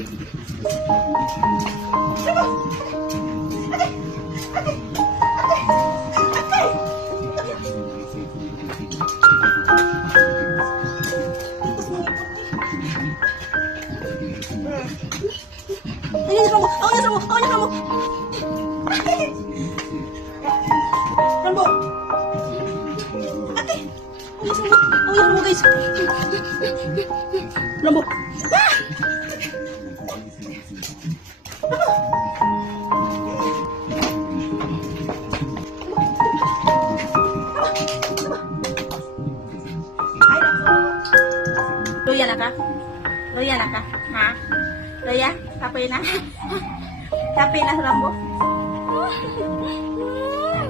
Ini Rambo, awalnya Rambo, awalnya Rambo. Rambo. Ate. Awalnya Rambo guys. Rambo. Ah! Loya na ka? Loya na ka? Ha? Loya? Tapay na? Tapay na, Rambo?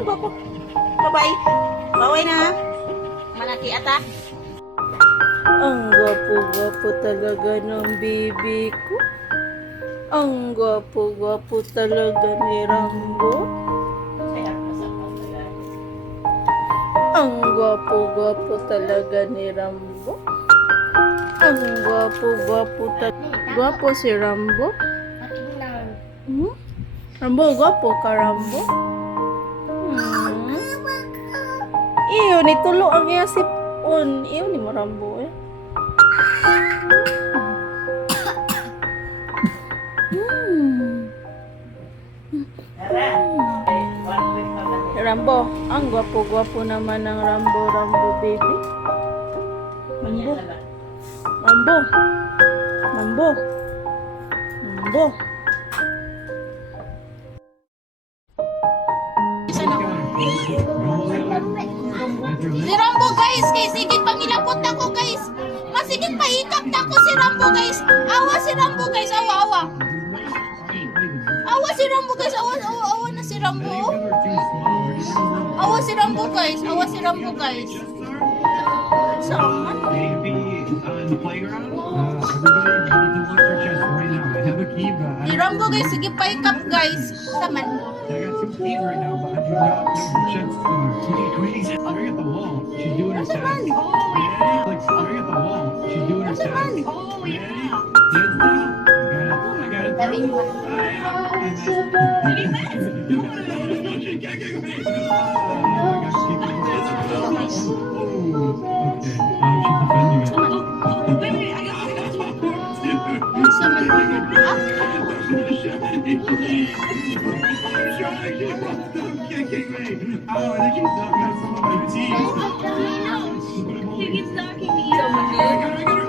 Bako. Bye-bye. Baway na. Malaki ata. Ang gwapo-gwapo talaga ng bibi ko. Ang gwapo-gwapo talaga ni Rambo. Ang gwapo-gwapo talaga ni Rambo. Ang gwapo-gwapo talaga. Gwapo si Rambo. Hmm? Rambo, gwapo ka, Rambo? Iyo, nitulo ang iyasipon. Iyo ni mo, Rambo, eh. Rambo, ang gwapo-gwapo naman ng Rambo, baby. Rambo. Rambo. Rambo. Rambo. Si Rambo guys, sigit pangilapot ako guys. Masigit pahikap na ko si Rambo guys. Awa si Rambo guys, awa. Awa si Rambo guys, awa na si Rambo. Awa si Rambo guys, Sama. Si Rambo guys, sige pahikap guys. Saman. He keeps knocking me out.